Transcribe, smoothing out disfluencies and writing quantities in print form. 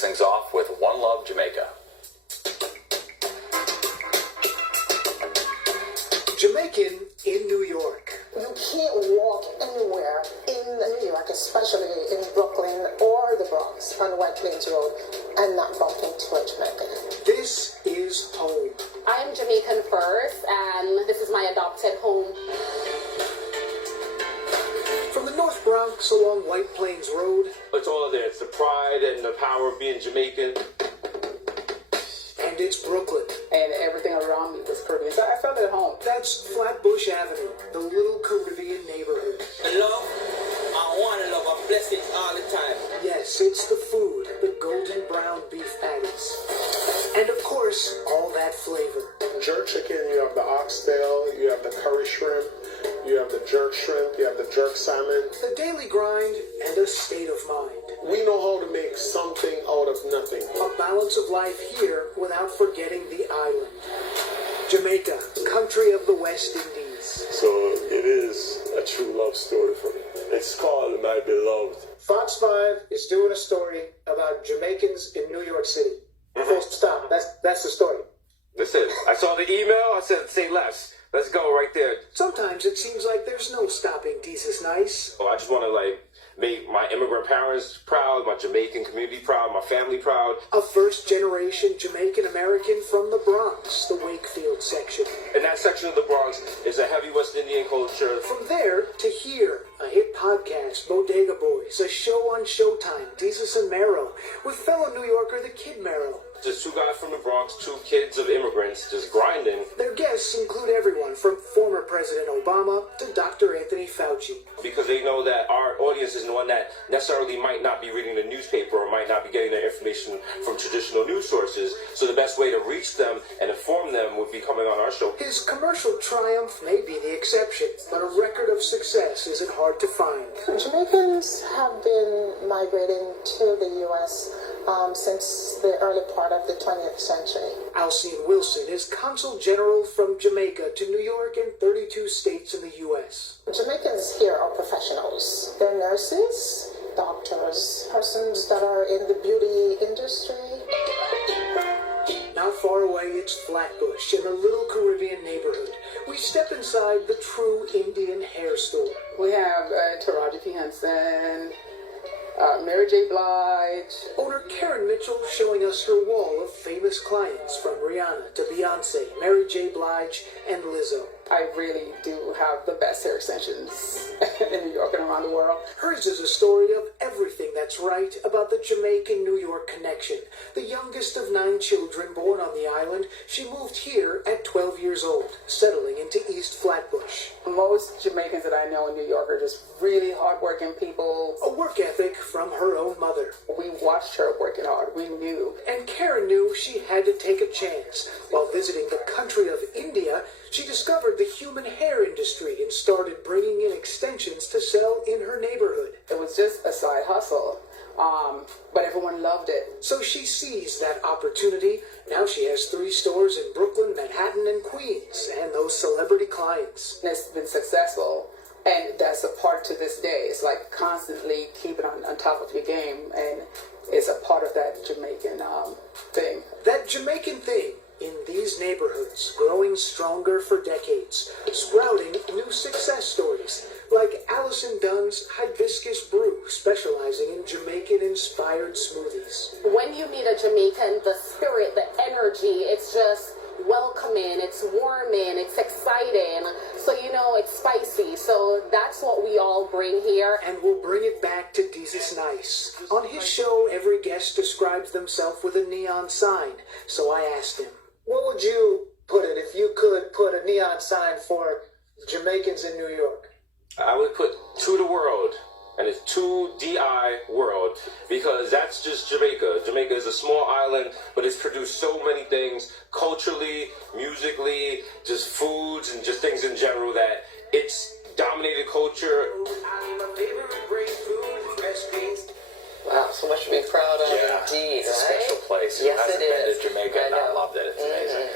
kicks things off with One Love Jamaica. Jamaican in New York. You can't walk anywhere in New York, especially in Brooklyn or the Bronx on White Plains Road, and not bump into a Jamaican. This is home. I am Jamaican first, and this is my adopted home. From the North Bronx along White Plains Road. It's all there. It's the pride and the power of being Jamaican. And it's Brooklyn. And everything around me was Caribbean. So I felt at home. That's Flatbush Avenue, the little Caribbean neighborhood. Love, I want to love, I bless it all the time. Yes, it's the food, the golden brown beef patties. And of course, all that flavor. Jerk chicken, you have the oxtail, you have the curry shrimp, you have the jerk shrimp, you have the jerk salmon. The daily grind and a state of mind. We know how to make something out of nothing. A balance of life here without forgetting the island. Jamaica, country of the West Indies. So it is a true love story for me. It's called My Beloved. Fox 5 is doing a story about Jamaicans in New York City. Full stop. That's the story. Listen, I saw the email. I said, say less. Let's go right there. Sometimes it seems like there's no stopping Jesus Nice. I just want to, make my immigrant parents proud, my Jamaican community proud, my family proud. A first-generation Jamaican-American from the Bronx, the Wakefield section. In that section of the Bronx is a heavy West Indian culture. From there to here, a hit podcast, Bodega Boys, a show on Showtime, Jesus and Marrow, with fellow New Yorker, the Kid Marrow. Just two guys from the Bronx, two kids of immigrants, just grinding. Their guests include everyone from former President Obama to Dr. Anthony Fauci. Because they know that our audience is one that necessarily might not be reading the newspaper or might not be getting their information from traditional news sources. So the best way to reach them and inform them would be coming on our show. His commercial triumph may be the exception, but a record of success isn't hard to find. Jamaicans have been migrating to the U.S. Since the early part of the 20th century. Alcine Wilson is Consul General from Jamaica to New York and 32 states in the U.S. Jamaicans here are professionals. They're nurses, doctors, persons that are in the beauty industry. Not far away, it's Flatbush in a little Caribbean neighborhood. We step inside the true Indian hair store. We have Taraji P. Henson, Mary J. Blige. Owner Karen Mitchell showing us her wall of famous clients from Rihanna to Beyonce, Mary J. Blige, and Lizzo. I really do have the best hair extensions in New York and around the world. Hers is a story of everything that's right about the Jamaican-New York connection. The youngest of 9 children born on the island, she moved here at 12 years old, settling into East Flatbush. Most Jamaicans that I know in New York are just really hardworking people. A work ethic from her own mother. We watched her working hard. We knew. And Karen knew she had to take a chance. While visiting the country of India, she discovered the human hair industry and started bringing in extensions to sell in her neighborhood. It was just a side hustle, but everyone loved it. So she seized that opportunity. Now she has 3 stores in Brooklyn, Manhattan, and Queens, and those celebrity clients. It's been successful, and that's a part to this day. It's like constantly keeping on top of your game, and it's a part of that Jamaican thing. That Jamaican thing. In these neighborhoods, growing stronger for decades, sprouting new success stories, like Allison Dunn's Hibiscus Brew, specializing in Jamaican-inspired smoothies. When you meet a Jamaican, the spirit, the energy, it's just welcoming, it's warming, it's exciting. So, it's spicy. So that's what we all bring here. And we'll bring it back to Jesus Nice. On his show, every guest describes themselves with a neon sign. So I asked him, what would you put it if you could put a neon sign for Jamaicans in New York? I would put to the world, and it's 2DI world, because that's just Jamaica. Jamaica is a small island, but it's produced so many things, culturally, musically, just foods, and just things in general, that it's dominated culture. Wow, so much to be proud of. Yeah, Indeed, it's a special place. Yes, Who hasn't it been is. to Jamaica and not loved it? It's amazing.